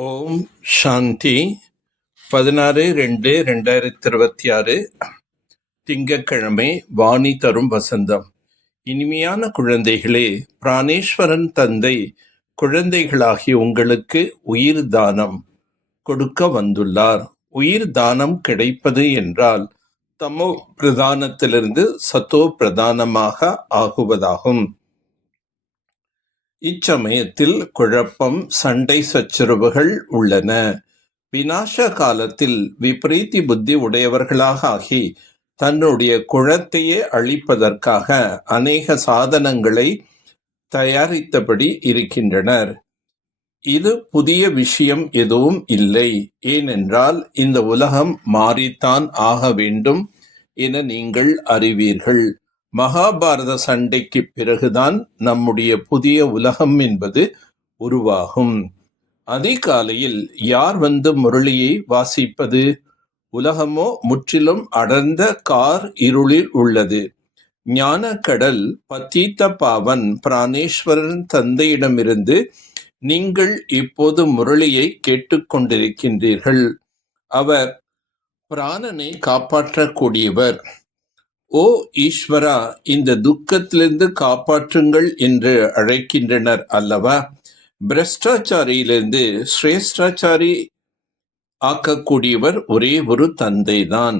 ஓம் சாந்தி. 16/2/2026 திங்கட்கிழமை. வாணி தரும் வசந்தம். இனிமையான குழந்தைகளே, பிராணேஸ்வரன் தந்தை குழந்தைகளாகிய உங்களுக்கு உயிர் தானம் கொடுக்க வந்துள்ளார். உயிர் தானம் கிடைப்பது என்றால் தமோ பிரதானத்திலிருந்து சத்தோ பிரதானமாக ஆகுவதாகும். இச்சமயத்தில் குழப்பம், சண்டை சச்சரவுகள் உள்ளன. விநாச காலத்தில் விபரீதி புத்தி உடையவர்களாக ஆகி தன்னுடைய குழந்தையை அழிப்பதற்காக அநேக சாதனங்களை தயாரித்தபடி இருக்கின்றனர். இது புதிய விஷயம் எதுவும் இல்லை. ஏனென்றால் இந்த உலகம் மாறித்தான் ஆக வேண்டும் என நீங்கள் அறிவீர்கள். மகாபாரத சண்டைக்கு பிறகுதான் நம்முடைய புதிய உலகம் என்பது உருவாகும். அதிகாலையில் யார் வந்து முரளியை வாசிப்பது? உலகமோ முற்றிலும் அடர்ந்த கார் இருளில் உள்ளது. ஞானக்கடல் பத்தீத்த பாவன் பிராணேஸ்வரன் தந்தையிடமிருந்து நீங்கள் இப்போது முரளியை கேட்டுக்கொண்டிருக்கின்றீர்கள். அவர் பிராணனை காப்பாற்றக்கூடியவர். ஓ ஈஸ்வரா, இந்த துக்கத்திலிருந்து காப்பாற்றுங்கள் என்று அழைக்கின்றனர் அல்லவா? பிரஷ்டாச்சாரியிலிருந்து சிரேஷ்டாச்சாரி ஆக்கக்கூடியவர் ஒரே ஒரு தந்தைதான்.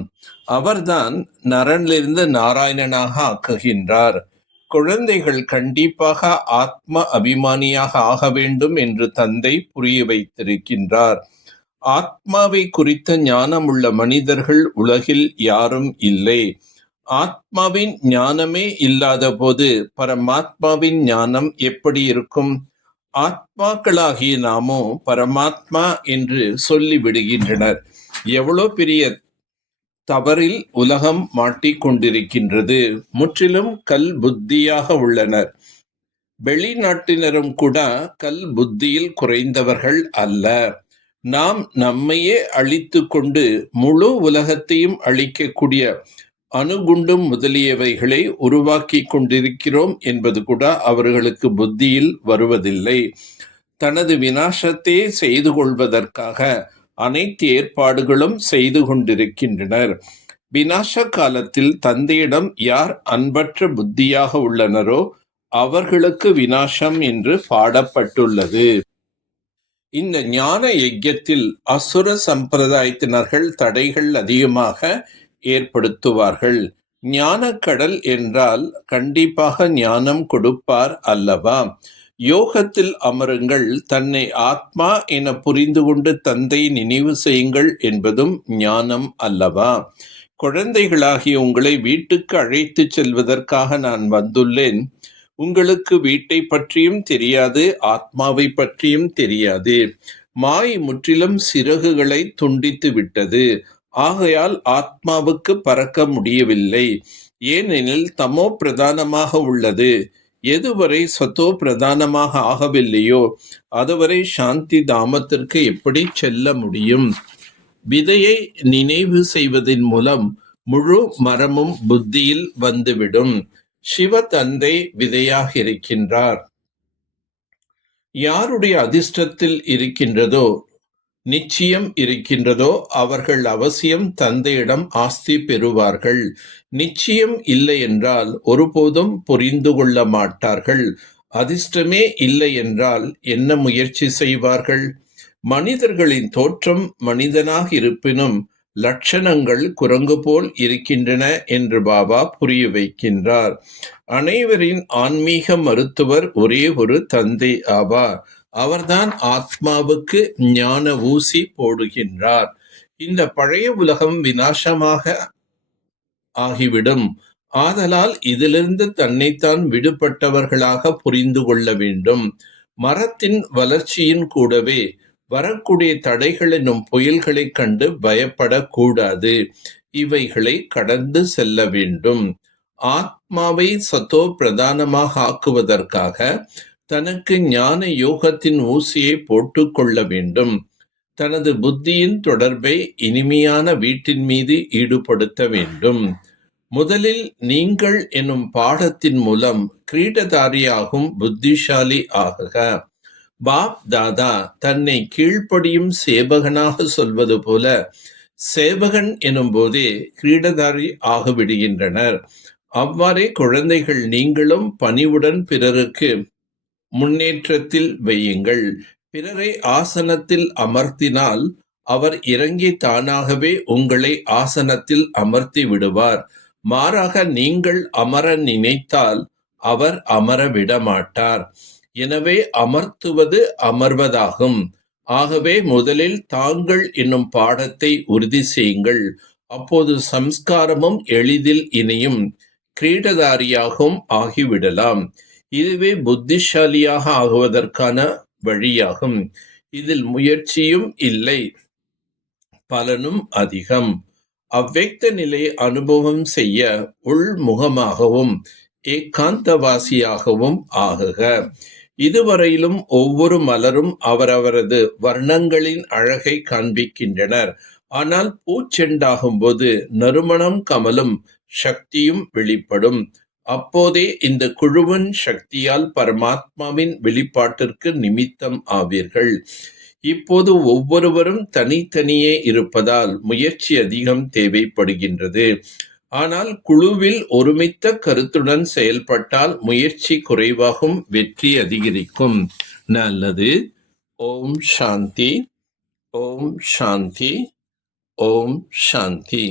அவர்தான் நரனிலிருந்து நாராயணனாக ஆக்குகின்றார். குழந்தைகள் கண்டிப்பாக ஆத்ம அபிமானியாக ஆக வேண்டும் என்று தந்தை புரிய வைத்திருக்கின்றார். ஆத்மாவை குறித்த ஞானமுள்ள மனிதர்கள் உலகில் யாரும் இல்லை. ஆத்மாவின் ஞானமே இல்லாத போது பரமாத்மாவின் ஞானம் எப்படி இருக்கும்? ஆத்மாக்களாகிய நாமோ பரமாத்மா என்று சொல்லி விடுகின்றனர். எவ்வளோ பெரிய தவறில் உலகம் மாட்டிக்கொண்டிருக்கின்றது. முற்றிலும் கல் புத்தியாக உள்ளனர். வெளிநாட்டினரும் கூட கல் புத்தியில் குறைந்தவர்கள் அல்ல. நாம் நம்மையே அழித்து கொண்டு முழு உலகத்தையும் அழிக்கக்கூடிய அணுகுண்டும் முதலியவைகளை உருவாக்கி கொண்டிருக்கிறோம் என்பது கூட அவர்களுக்கு புத்தியில் வருவதில்லை. தனது விநாசத்தை செய்து கொள்வதற்காக அனைத்து ஏற்பாடுகளும் செய்து கொண்டிருக்கின்றனர். விநாச காலத்தில் தந்தையிடம் யார் அன்பற்ற புத்தியாக உள்ளனரோ அவர்களுக்கு விநாசம் என்று பாடப்பட்டுள்ளது. இந்த ஞான யஜ்யத்தில் அசுர சம்பிரதாயத்தினர்கள் தடைகள் அதிகமாக ஏற்படுத்துவார்கள். ஞானக்கடல் என்றால் கண்டிப்பாக ஞானம் கொடுப்பார் அல்லவா? யோகத்தில் அமருங்கள், தன்னை ஆத்மா என புரிந்து கொண்டு தந்தை நினைவு செய்யுங்கள் என்பதும் ஞானம் அல்லவா? குழந்தைகளாகிய உங்களை வீட்டுக்கு அழைத்து செல்வதற்காக நான் வந்துள்ளேன். உங்களுக்கு வீட்டை பற்றியும் தெரியாது, ஆத்மாவை பற்றியும் தெரியாது. மாய் முற்றிலும் சிறகுகளை துண்டித்து விட்டது. ஆகையால் ஆத்மாவுக்கு பறக்க முடியவில்லை. ஏனெனில் தமோ பிரதானமாக உள்ளது. எதுவரை சத்தோ பிரதானமாக ஆகவில்லையோ அதுவரை சாந்தி தாமத்திற்கு எப்படி செல்ல முடியும்? விதையை நினைவு செய்வதன் மூலம் முழு மரமும் புத்தியில் வந்துவிடும். சிவ தந்தை விதையாக இருக்கின்றார். யாருடைய அதிர்ஷ்டத்தில் இருக்கின்றதோ, நிச்சயம் இருக்கின்றதோ அவர்கள் அவசியம் தந்தையிடம் ஆஸ்தி பெறுவார்கள். நிச்சயம் இல்லை என்றால் ஒருபோதும் புரிந்து கொள்ள மாட்டார்கள். அதிர்ஷ்டமே இல்லை என்றால் என்ன முயற்சி செய்வார்கள்? மனிதர்களின் தோற்றம் மனிதனாக இருப்பினும் லட்சணங்கள் குரங்கு போல் இருக்கின்றன என்று பாபா புரிய வைக்கின்றார். அனைவரின் ஆன்மீக மருத்துவர் ஒரே ஒரு தந்தை ஆவார். அவர்தான் ஆத்மாவுக்கு ஞான ஊசி போடுகின்றார். இந்த பழைய உலகம் விநாசமாக ஆகிவிடும். ஆதலால் இதிலிருந்து தன்னைத்தான் விடுபட்டவர்களாக புரிந்து கொள்ள வேண்டும். மரத்தின் வளர்ச்சியின் கூடவே வரக்கூடிய தடைகள் என்னும் புயல்களைக் கண்டு பயப்படக்கூடாது. இவைகளை கடந்து செல்ல வேண்டும். ஆத்மாவை சத்தோ பிரதானமாக ஆக்குவதற்காக தனக்கு ஞான யோகத்தின் ஊசியை போட்டுக்கொள்ள வேண்டும். தனது புத்தியின் தொடர்பை இனிமையான வீட்டின் மீது ஈடுபடுத்த வேண்டும். முதலில் நீங்கள் எனும் பாடத்தின் மூலம் கிரீடதாரியாகும் புத்திசாலி ஆகுக. பாப் தாதா தன்னை கீழ்ப்படியும் சேவகனாக சொல்வது போல, சேவகன் எனும் போதே கிரீடதாரி ஆகிவிடுகின்றனர். அவ்வாறே குழந்தைகள் நீங்களும் பணிவுடன் பிறருக்கு முன்னேற்றத்தில் வையுங்கள். பிறரை ஆசனத்தில் அமர்த்தினால் அவர் இறங்கி தானாகவே உங்களை ஆசனத்தில் அமர்த்தி விடுவார். மாறாக நீங்கள் அமர நினைத்தால் அவர் அமர விடமாட்டார். எனவே அமர்த்துவது அமர்வதாகும். ஆகவே முதலில் தாங்கள் என்னும் பாடத்தை உறுதி செய்யுங்கள். அப்போது சம்ஸ்காரமும் எளிதில் இனியும் கிரீடதாரியாகவும் ஆகிவிடலாம். இதுவே புத்திசாலியாக ஆகுவதற்கான வழியாகும். இதில் முயற்சியும் இல்லை, பலனும் அதிகம். அவ்வக்த நிலையை அனுபவம் செய்ய உள்முகமாகவும் ஏகாந்தவாசியாகவும் ஆகுக. இதுவரையிலும் ஒவ்வொரு மலரும் அவரவரது வர்ணங்களின் அழகை காண்பிக்கின்றனர். ஆனால் பூச்செண்டாகும் போது நறுமணம் கமலும் சக்தியும் வெளிப்படும். அப்போதே இந்த குழுவின் சக்தியால் பரமாத்மாவின் வெளிப்பாட்டிற்கு நிமித்தம் ஆவீர்கள். இப்போது ஒவ்வொருவரும் தனித்தனியே இருப்பதால் முயற்சி அதிகம் தேவைப்படுகின்றது. ஆனால் குழுவில் ஒருமித்த கருத்துடன் செயல்பட்டால் முயற்சி குறைவாகும், வெற்றி அதிகரிக்கும். நல்லது. ஓம் சாந்தி. ஓம் சாந்தி. ஓம் சாந்தி.